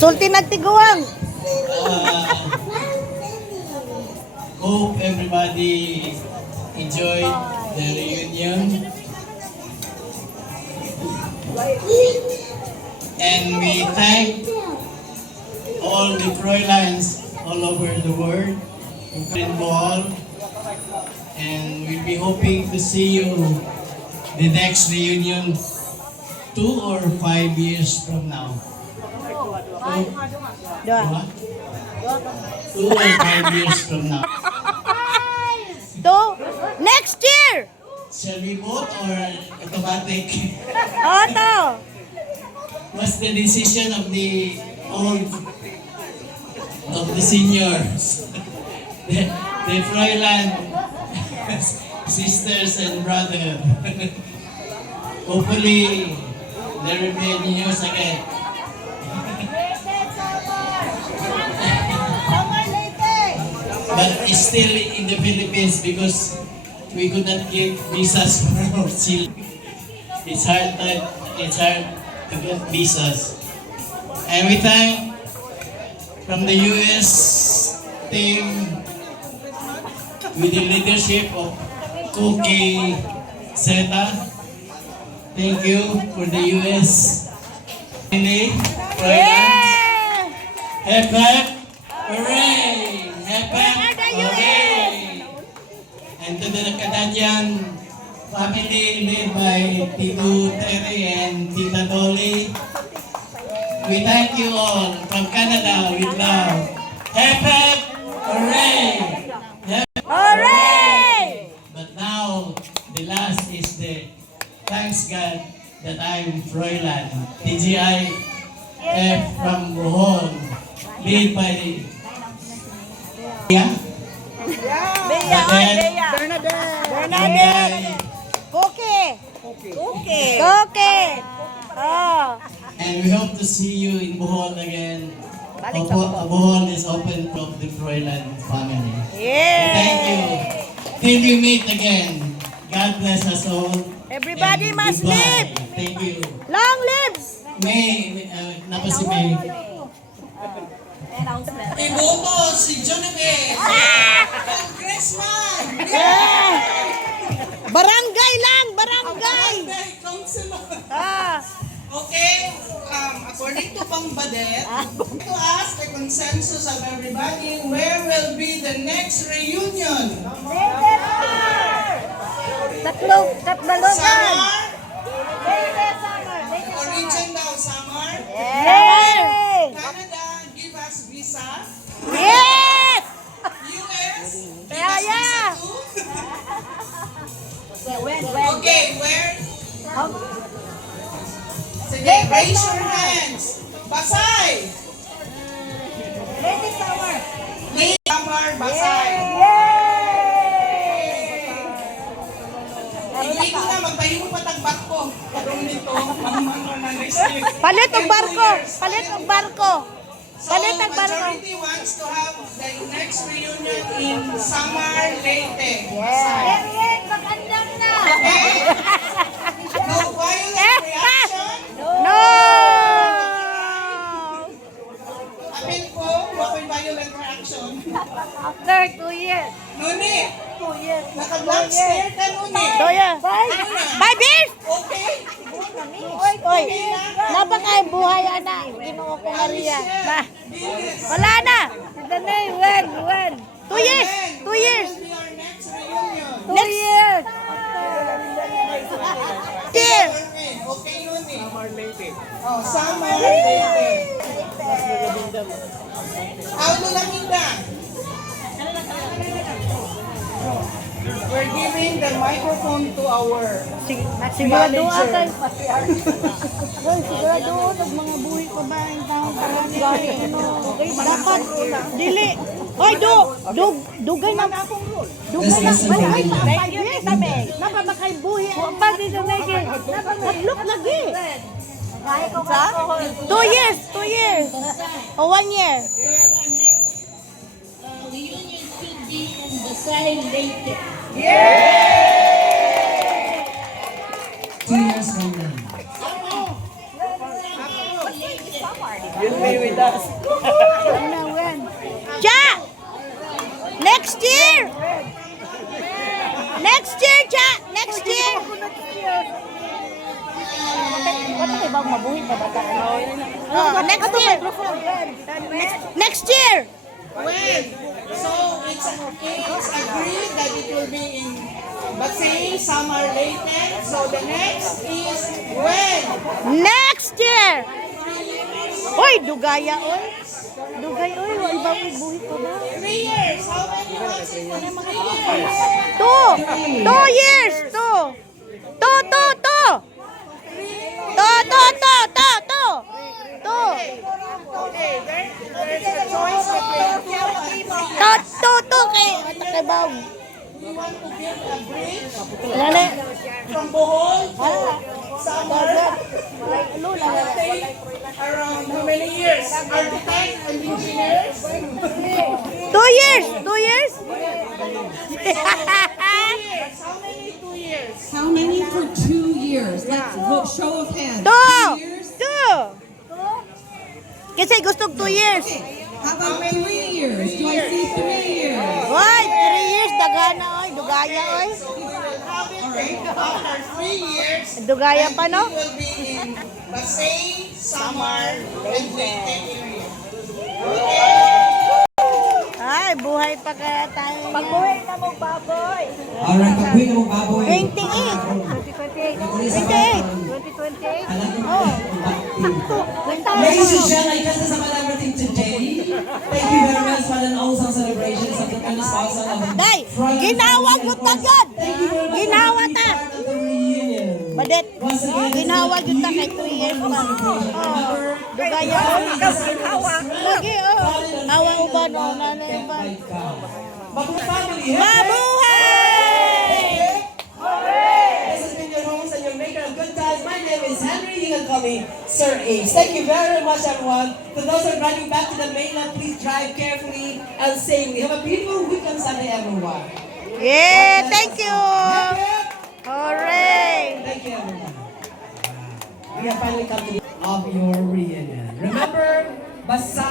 Sulti nagtiguang. Hope everybody enjoyed the reunion. And we thank all the Froilans all over the world in Bohol. And we'll be hoping to see you the next reunion 2 or 5 years from now. Dua. 2 or 5 years from now. Next year. Shall we vote or automatic? Auto. What's the decision of the seniors? the Froilan sisters and brothers. Hopefully, there will be any news again. But it's still in the Philippines because we could not give visas for our children. It's hard to get visas. And we thank from the US team with the leadership of Cookie Zeta. Thank you for the US. Yeah. Hep hep, hooray! Hep hep, hooray! And to the Canadian family led by Tito Terry and Tita Dolly, we thank you all from Canada with love. Hep hep, hooray! Hep Hooray! But now, the last is the thanks God that I'm Froilan, TGI F from Bohol, led by the Bernadette. Cookie. Oh. And we hope to see you in Bohol again. Bohol is open to the Froilan family. Yeah. Thank you. Till we meet again. God bless us all. Everybody And must goodbye. live. Thank you. Long live. May, napa si May. Iboto si Jonathan, Congressman, Barangay lang, barangay. Councilor. Ah. Okay, according to Pangbadet, to ask the consensus of everybody, where will be the next reunion? Tatbalogan. Samar? Origin daw, Samar? Yay! Canada, give us visa. Yes! US, give Yeah, us visa yeah. too. Okay, where? Sige, raise your hands. Basay! Lady Samar, Basay. Hindi ko na, magpahingo pa tagbak ko. Karong nito, ang mga na next year. Palit ang barko. Palit ang barko. So, Palit ang barko. majority wants to have the next reunion in Samar, Leyte, Basay. Magandang na. No violent reaction. No! Apil ko, wako'y violent reaction. After 2 years. Nuni, 2 years. naka-black stare ka, Nuni. Toya. Bye, beef! Okay? Oy, napakay buhay ana. Ginoo ko Maria. Ba. Wala na. When? 2 years. 2 years. Will be our next reunion. 2 years. Dear. Okay, Nuni. Oh, Samar, Leyte. Aulo lang hinda. We're giving the microphone to our Sigurado ka. Sigurado ng mga buhay ko ba ang taong parang dapat dili. Oy, dugay na akong rule. Dugay na. Thank you, Tita May. Napamakay buhay. Pa dito lagi. Naglok lagi. 2 years. 2 years. O 1 year. Reunion should be in the Sahel Leyte. 2 years from now. You'll be with us. Cha! Next year! Next year, Cha! Next year! Oh, next year! Next year! When? So it's agreed that it will be in Basay, Samar, Leyte. So the next is when? Next year! Oy, dugaya, oy. Dugay, oy. Wala ba buhi ko ba? 3 years. How many months in 3 years? 2 years! 2! 2! Okay, there's a choice between Kay Atakabag. we want to build a bridge Lale. from Bohol to Ah. Samar. Take around how many years? Architect and engineers? 2 years! 2 years? 2 years. How many 2 years? How many for 2 years? Let's vote, show of hands. 2! 2 years? 2! Kasi gusto 2 years. How about 3 years? Do I see 3 years? Oy, 3 years. Dagana, oy. Dugaya, oy. So we will have it after 3 years. Dugaya pa, no? It will be in Basay, Samar, and Leyte area. Ay, buhay pa kaya tayo. Pag-buhay na mo, baboy. Alright, pag-uwi na mong baboy. 28. 28. 2028. Oh. Ladies and gentlemen, I guess that's about everything today. Thank you very much for an awesome celebration sa Kapitana Sponsor of Day, ginawag mo tagad. Ginawa ta. part of the reunion. Badet, Once again, ginawag yun ta kay 3 years pa. Oh, dugaya. Lagi, oh. Awa uban, oh. Nanay uban. Bakit family, eh? Mabuhay! This has been your host and your maker of good times. My name is Henry. You can call me Sir Ace. Thank you very much, everyone. To those who are driving back to the mainland, please drive carefully and safely. Have a beautiful weekend Sunday, everyone. Yeah, thank you. Hooray! Thank you, everyone. We have finally come to the end of your reunion. Remember, Basa